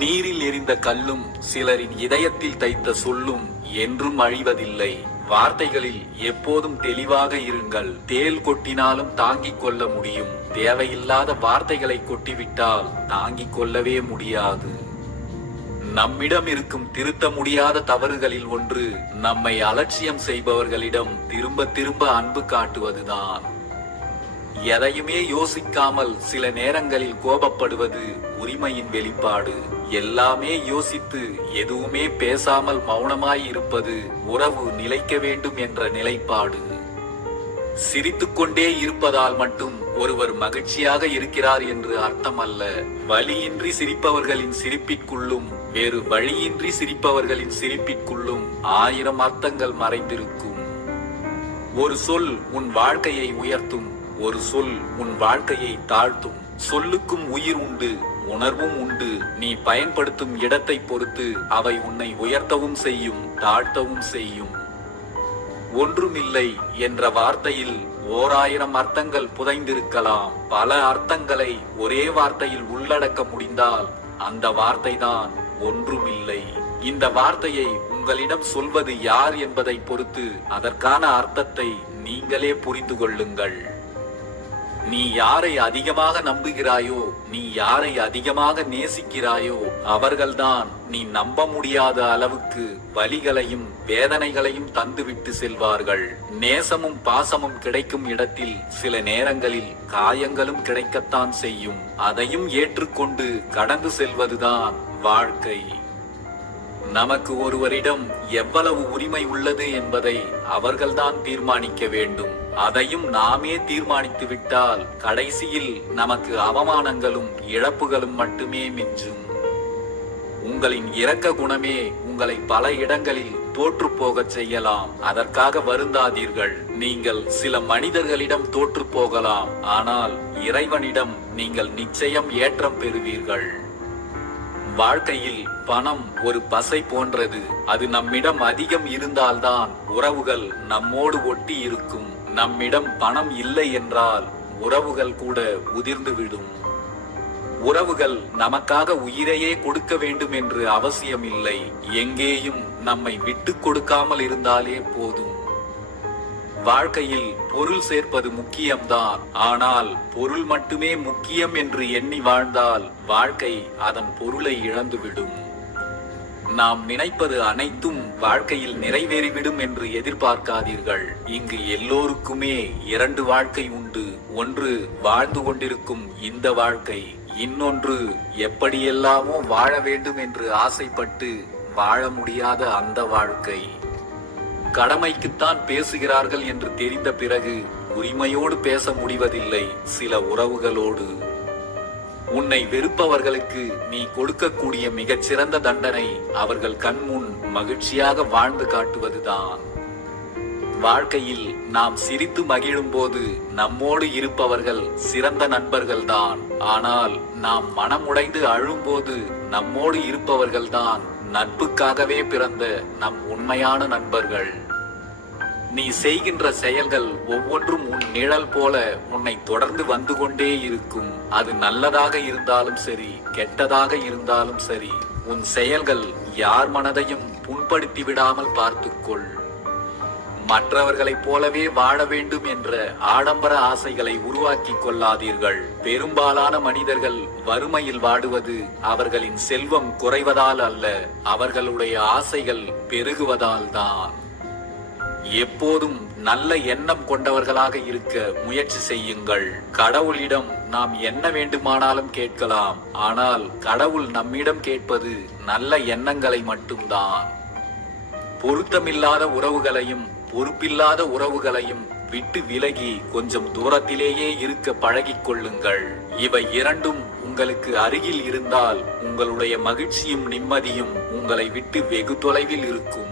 நீரில் எரிந்த கல்லும் சிலரின் இதயத்தில் தைத்த சொல்லும் என்றும் அழிவதில்லை. வார்த்தைகளில் எப்போதும் தெளிவாக இருங்கள். தேள் கொட்டினாலும் தாங்கிக் கொள்ள முடியும். தேவையில்லாத வார்த்தைகளை கொட்டிவிட்டால் தாங்கிக் கொள்ளவே முடியாது. நம்மிடம் இருக்கும் திருத்த முடியாத தவறுகளில் ஒன்று நம்மை அலட்சியம் செய்பவர்களிடம் திரும்ப திரும்ப அன்பு காட்டுவதுதான். எதையுமே யோசிக்காமல் சில நேரங்களில் கோபப்படுவது உரிமையின் வெளிப்பாடு. எல்லாமே யோசித்து எதுவுமே பேசாமல் மௌனமாய் இருப்பது உறவு நிலைக்க வேண்டும் என்ற நிலைப்பாடு. சிரித்துக்கொண்டே இருப்பதால் மட்டும் ஒருவர் மகிழ்ச்சியாக இருக்கிறார் என்று அர்த்தம் அல்ல. வலியின்றி சிரிப்பவர்களின் சிரிப்பிற்குள்ளும் வேறு வழியின்றி சிரிப்பவர்களின் சிரிப்பிற்குள்ளும் 1000 அர்த்தங்கள் மறைந்திருக்கும். ஒரு சொல் உன் வாழ்க்கையை உயர்த்தும், ஒரு சொல் உன் வாழ்க்கையை தாழ்த்தும். சொல்லுக்கும் உயிர் உண்டு, உணர்வும் உண்டு. நீ பயன்படுத்தும் இடத்தை பொறுத்து அவை உன்னை உயர்த்தவும் செய்யும், தாழ்த்தவும் செய்யும். ஒன்றுமில்லை என்ற வார்த்தையில் 1000 அர்த்தங்கள் புதைந்திருக்கலாம். பல அர்த்தங்களை ஒரே வார்த்தையில் உள்ளடக்க முடிந்தால் அந்த வார்த்தைதான் ஒன்றுமில்லை. இந்த வார்த்தையை உங்களிடம் சொல்வது யார் என்பதை பொறுத்து அதற்கான அர்த்தத்தை நீங்களே புரிந்து கொள்ளுங்கள். நீ யாரை அதிகமாக நம்புகிறாயோ, நீ யாரை அதிகமாக நேசிக்கிறாயோ அவர்கள்தான் நீ நம்ப முடியாத அளவுக்கு வலிகளையும் வேதனைகளையும் தந்துவிட்டு செல்வார்கள். நேசமும் பாசமும் கிடைக்கும் இடத்தில் சில நேரங்களில் காயங்களும் கிடைக்கத்தான் செய்யும். அதையும் ஏற்றுக்கொண்டு கடந்து செல்வதுதான் வாழ்க்கை. நமக்கு ஒருவரிடம் எவ்வளவு உரிமை உள்ளது என்பதை அவர்கள்தான் தீர்மானிக்க வேண்டும். அதையும் நாமே தீர்மானித்து விட்டால் கடைசியில் நமக்கு அவமானங்களும் இழப்புகளும் மட்டுமே மிஞ்சும். உங்களின் இரக்க குணமே உங்களை பல இடங்களில் தோற்று போகச் செய்யலாம். அதற்காக வருந்தாதீர்கள். நீங்கள் சில மனிதர்களிடம் தோற்று போகலாம், ஆனால் இறைவனிடம் நீங்கள் நிச்சயம் ஏற்றம் பெறுவீர்கள். வாழ்க்கையில் பணம் ஒரு பசை போன்றது. அது நம்மிடம் அதிகம் இருந்தால்தான் உறவுகள் நம்மோடு ஒட்டி இருக்கும். நம்மிடம் பணம் இல்லை என்றால் உறவுகள் கூட உதிர்ந்துவிடும். உறவுகள் நமக்காக உயிரையே கொடுக்க வேண்டும் என்று அவசியம் இல்லை. எங்கேயும் நம்மை விட்டு கொடுக்காமல் இருந்தாலே போதும். வாழ்க்கையில் பொருள் சேர்ப்பது முக்கியம்தான். ஆனால் பொருள் மட்டுமே முக்கியம் என்று எண்ணி வாழ்ந்தால் வாழ்க்கை அதன் பொருளை இழந்துவிடும். நாம் நினைப்பது அனைத்தும் வாழ்க்கையில் நிறைவேறிவிடும் என்று எதிர்பார்க்காதீர்கள். இங்கு எல்லோருக்குமே 2 வாழ்க்கை உண்டு. ஒன்று வாழ்ந்து கொண்டிருக்கும் இந்த வாழ்க்கை, இன்னொன்று எப்படியெல்லாமோ வாழ வேண்டும் என்று ஆசைப்பட்டு வாழ முடியாத அந்த வாழ்க்கை. கடமைக்குத்தான் பேசுகிறார்கள் என்று தெரிந்த பிறகு உரிமையோடு பேச முடிவதில்லை சில உறவுகளோடு. உன்னை வெறுப்பவர்களுக்கு நீ கொடுக்கக்கூடிய மிகச்சிறந்த தண்டனை அவர்கள் கண்முன் மகிழ்ச்சியாக வாழ்ந்து காட்டுவதுதான். வாழ்க்கையில் நாம் சிரித்து மகிழும் போது நம்மோடு இருப்பவர்கள் சிறந்த நண்பர்கள்தான். ஆனால் நாம் மனமுடைந்து அழும்போது நம்மோடு இருப்பவர்கள்தான் நட்புக்காகவே பிறந்த நம் உண்மையான நண்பர்கள். நீ செய்கின்ற செயல்கள் ஒவ்வொன்றும் உன் நிழல் போல உன்னை தொடர்ந்து வந்து கொண்டே இருக்கும். அது நல்லதாக இருந்தாலும் சரி, கெட்டதாக இருந்தாலும் சரி, உன் செயல்கள் யார் மனதையும் புண்படுத்தி விடாமல் பார்த்துக்கொள். மற்றவர்களைப் போலவே வாழ வேண்டும் என்ற ஆடம்பர ஆசைகளை உருவாக்கி கொள்ளாதீர்கள். பெரும்பாலான மனிதர்கள் வறுமையில் வாடுவது அவர்களின் செல்வம் குறைவதால் அல்ல, அவர்களுடைய ஆசைகள் பெருகுவதால் தான். எப்போதும் நல்ல எண்ணம் கொண்டவர்களாக இருக்க முயற்சி செய்யுங்கள். கடவுளிடம் நாம் என்ன வேண்டுமானாலும் கேட்கலாம். ஆனால் கடவுள் நம்மிடம் கேட்பது நல்ல எண்ணங்களை மட்டும்தான். பொருத்தமில்லாத உறவுகளையும் பொறுப்பில்லாத உறவுகளையும் விட்டு விலகி கொஞ்சம் தூரத்திலேயே இருக்க பழகிக் கொள்ளுங்கள். இவை 2ம் உங்களுக்கு அருகில் இருந்தால் உங்களுடைய மகிழ்ச்சியும் நிம்மதியும் உங்களை விட்டு வெகு தொலைவில் இருக்கும்.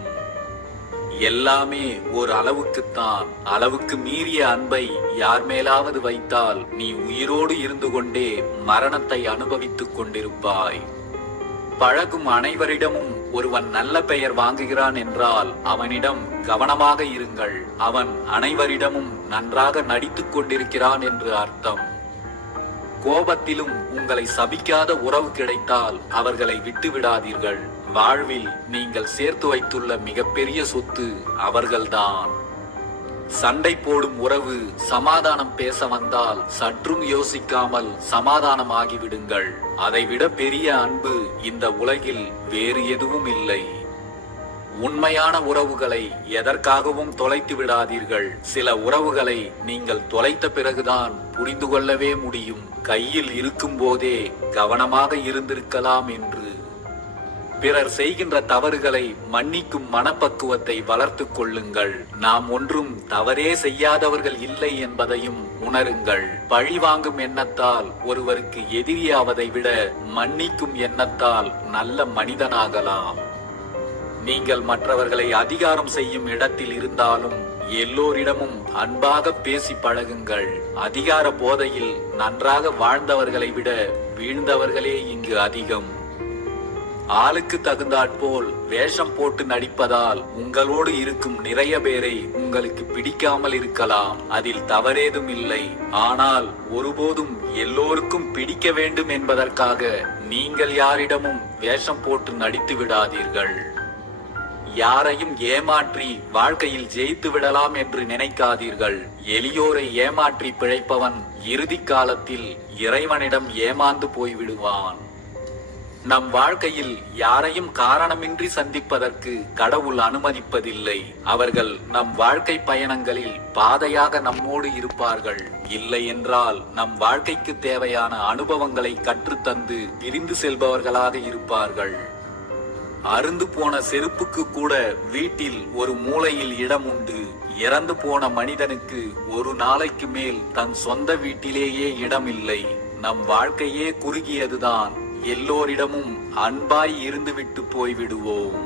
எல்லாமே ஒரு அளவுக்குத்தான். அளவுக்கு மீறிய அன்பை யார் மேலாவது வைத்தால் நீ உயிரோடு இருந்து கொண்டே மரணத்தை அனுபவித்துக் கொண்டிருப்பாய். பழகும் அனைவரிடமும் ஒருவன் நல்ல பெயர் வாங்குகிறான் என்றால் அவனிடம் கவனமாக இருங்கள். அவன் அனைவரிடமும் நன்றாக நடித்துக் கொண்டிருக்கிறான் என்று அர்த்தம். கோபத்திலும் உங்களை சபிக்காத உறவு கிடைத்தால் அவர்களை விட்டு விடாதீர்கள். வாழ்வில் நீங்கள் சேர்த்து வைத்துள்ள மிகப்பெரிய சொத்து அவர்கள்தான். சண்டை போடும் உறவு சமாதானம் பேச வந்தால் சற்றும் யோசிக்காமல் சமாதானமாகிவிடுங்கள். அதைவிட பெரிய அன்பு இந்த உலகில் வேறு எதுவும் இல்லை. உண்மையான உறவுகளை எதற்காகவும் தொலைத்து விடாதீர்கள். சில உறவுகளை நீங்கள் தொலைத்த பிறகுதான் புரிந்து கொள்ளவே முடியும். கையில் இருக்கும் போதே கவனமாக இருந்திருக்கலாம் என்று. பிறர் செய்கின்ற தவறுகளை மன்னிக்கும் மனப்பக்குவத்தை வளர்த்துக் கொள்ளுங்கள். நாம் ஒன்றும் தவறே செய்யாதவர்கள் இல்லை என்பதையும் உணருங்கள். பழி வாங்கும் எண்ணத்தால் ஒருவருக்கு எதிரியாவதை விட மன்னிக்கும் எண்ணத்தால் நல்ல மனிதனாகலாம். நீங்கள் மற்றவர்களை அதிகாரம் செய்யும் இடத்தில் இருந்தாலும் எல்லோரிடமும் அன்பாக பேசி பழகுங்கள். அதிகார போதையில் நன்றாக வாழ்ந்தவர்களை விட வீழ்ந்தவர்களே இங்கு அதிகம். ஆளுக்கு தகுந்தாற்போல் வேஷம் போட்டு நடிப்பதால் உங்களோடு இருக்கும் நிறைய பேரை உங்களுக்கு பிடிக்காமல் இருக்கலாம். அதில் தவறேதும் இல்லை. ஆனால் ஒருபோதும் எல்லோருக்கும் பிடிக்க வேண்டும் என்பதற்காக நீங்கள் யாரிடமும் வேஷம் போட்டு நடித்து விடாதீர்கள். யாரையும் ஏமாற்றி வாழ்க்கையில் ஜெயித்து விடலாம் என்று நினைக்காதீர்கள். எளியோரை ஏமாற்றி பிழைப்பவன் இறுதி காலத்தில் இறைவனிடம் ஏமாந்து போய்விடுவான். நம் வாழ்க்கையில் யாரையும் காரணமின்றி சந்திப்பதற்கு கடவுள் அனுமதிப்பதில்லை. அவர்கள் நம் வாழ்க்கை பயணங்களில் பாதையாக நம்மோடு இருப்பார்கள். இல்லை என்றால் நம் வாழ்க்கைக்கு தேவையான அனுபவங்களை கற்றுத்தந்து பிரிந்து செல்பவர்களாக இருப்பார்கள். அருந்து போன செருப்புக்கு கூட வீட்டில் ஒரு மூலையில் இடம் உண்டு. இறந்து போன மனிதனுக்கு ஒரு நாளைக்கு மேல் தன் சொந்த வீட்டிலேயே இடம் இல்லை. நம் வாழ்க்கையே குறுகியதுதான். எல்லோரிடமும் அன்பாய் இருந்துவிட்டு போய்விடுவோம்.